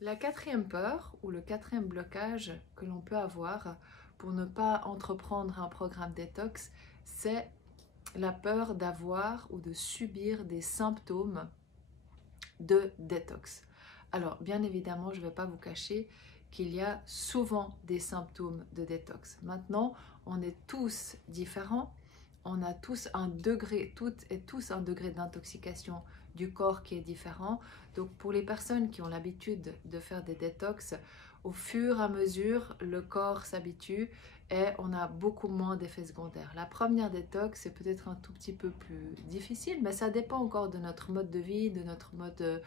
La quatrième peur ou le quatrième blocage que l'on peut avoir pour ne pas entreprendre un programme détox, c'est la peur d'avoir ou de subir des symptômes de détox. Alors, bien évidemment, je ne vais pas vous cacher qu'il y a souvent des symptômes de détox. Maintenant, on est tous différents, on a tous un degré, toutes et tous un degré d'intoxication du corps qui est différent. Donc, pour les personnes qui ont l'habitude de faire des détox, au fur et à mesure, le corps s'habitue et on a beaucoup moins d'effets secondaires. La première détox, c'est peut-être un tout petit peu plus difficile, mais ça dépend encore de notre mode de vie, de notre mode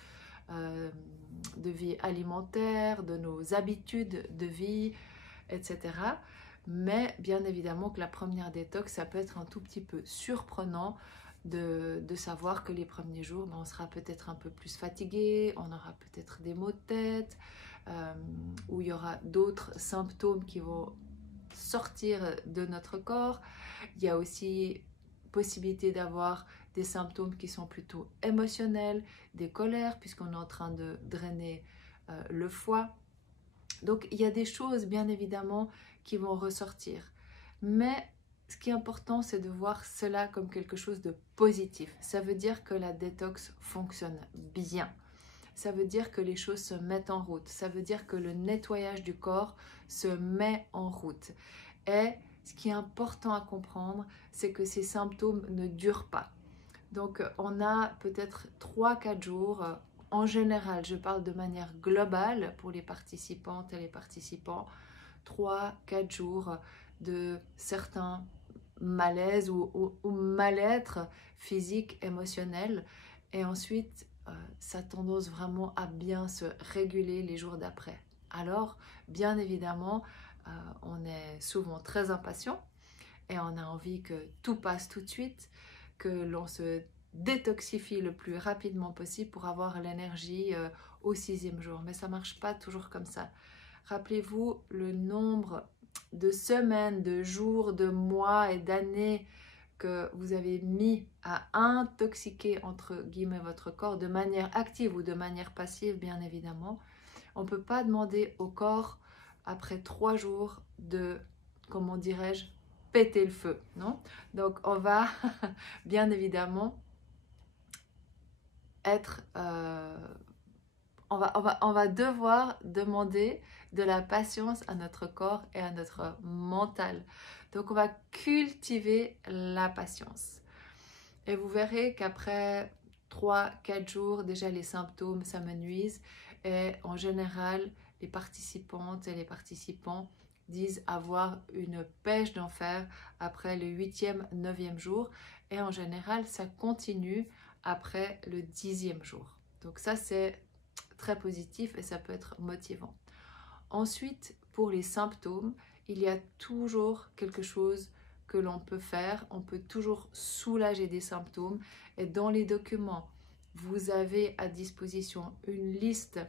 de vie alimentaire, de nos habitudes de vie, etc. Mais bien évidemment que la première détox, ça peut être un tout petit peu surprenant de savoir que les premiers jours, on sera peut-être un peu plus fatigué, on aura peut-être des maux de tête, ou il y aura d'autres symptômes qui vont sortir de notre corps. Il y a aussi possibilité d'avoir des symptômes qui sont plutôt émotionnels, des colères, puisqu'on est en train de drainer le foie. Donc il y a des choses bien évidemment qui vont ressortir. Mais ce qui est important, c'est de voir cela comme quelque chose de positif. Ça veut dire que la détox fonctionne bien. Ça veut dire que les choses se mettent en route. Ça veut dire que le nettoyage du corps se met en route. Et ce qui est important à comprendre, c'est que ces symptômes ne durent pas. Donc, on a peut-être 3-4 jours. En général, je parle de manière globale pour les participantes et les participants, 3-4 jours de certains malaises ou mal-être physique, émotionnel. Et ensuite, ça a tendance vraiment à bien se réguler les jours d'après. Alors, bien évidemment, on est souvent très impatient et on a envie que tout passe tout de suite, que l'on se détoxifie le plus rapidement possible pour avoir l'énergie au 6e jour. Mais ça ne marche pas toujours comme ça. Rappelez-vous le nombre de semaines, de jours, de mois et d'années que vous avez mis à intoxiquer entre guillemets votre corps de manière active ou de manière passive, bien évidemment. On ne peut pas demander au corps après 3 jours de, comment dirais-je, péter le feu, non? Donc on va bien évidemment être on va devoir demander de la patience à notre corps et à notre mental. Donc on va cultiver la patience. Et vous verrez qu'après 3-4 jours, déjà les symptômes s'amenuisent. Et en général, les participantes et les participants disent avoir une pêche d'enfer après le 8e, 9e jour. Et en général, ça continue après le 10e jour. Donc ça, c'est très positif et ça peut être motivant. Ensuite, pour les symptômes, il y a toujours quelque chose que l'on peut faire. On peut toujours soulager des symptômes. Et dans les documents, vous avez à disposition une liste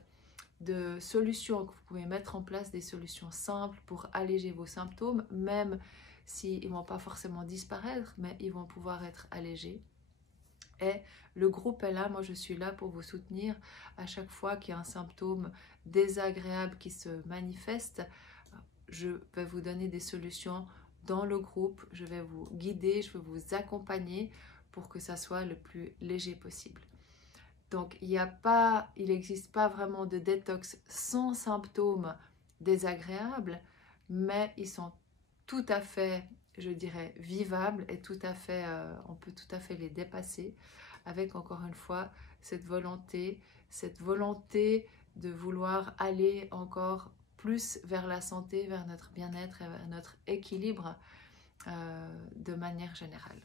de solutions que vous pouvez mettre en place, des solutions simples pour alléger vos symptômes, même s'ils ne vont pas forcément disparaître, mais ils vont pouvoir être allégés. Et le groupe est là, moi je suis là pour vous soutenir à chaque fois qu'il y a un symptôme désagréable qui se manifeste. Je vais vous donner des solutions dans le groupe, je vais vous guider, je vais vous accompagner pour que ça soit le plus léger possible. Donc il n'existe pas vraiment de détox sans symptômes désagréables, mais ils sont tout à fait, je dirais, vivables et tout à fait, on peut tout à fait les dépasser avec encore une fois cette volonté de vouloir aller encore plus vers la santé, vers notre bien-être et vers notre équilibre de manière générale.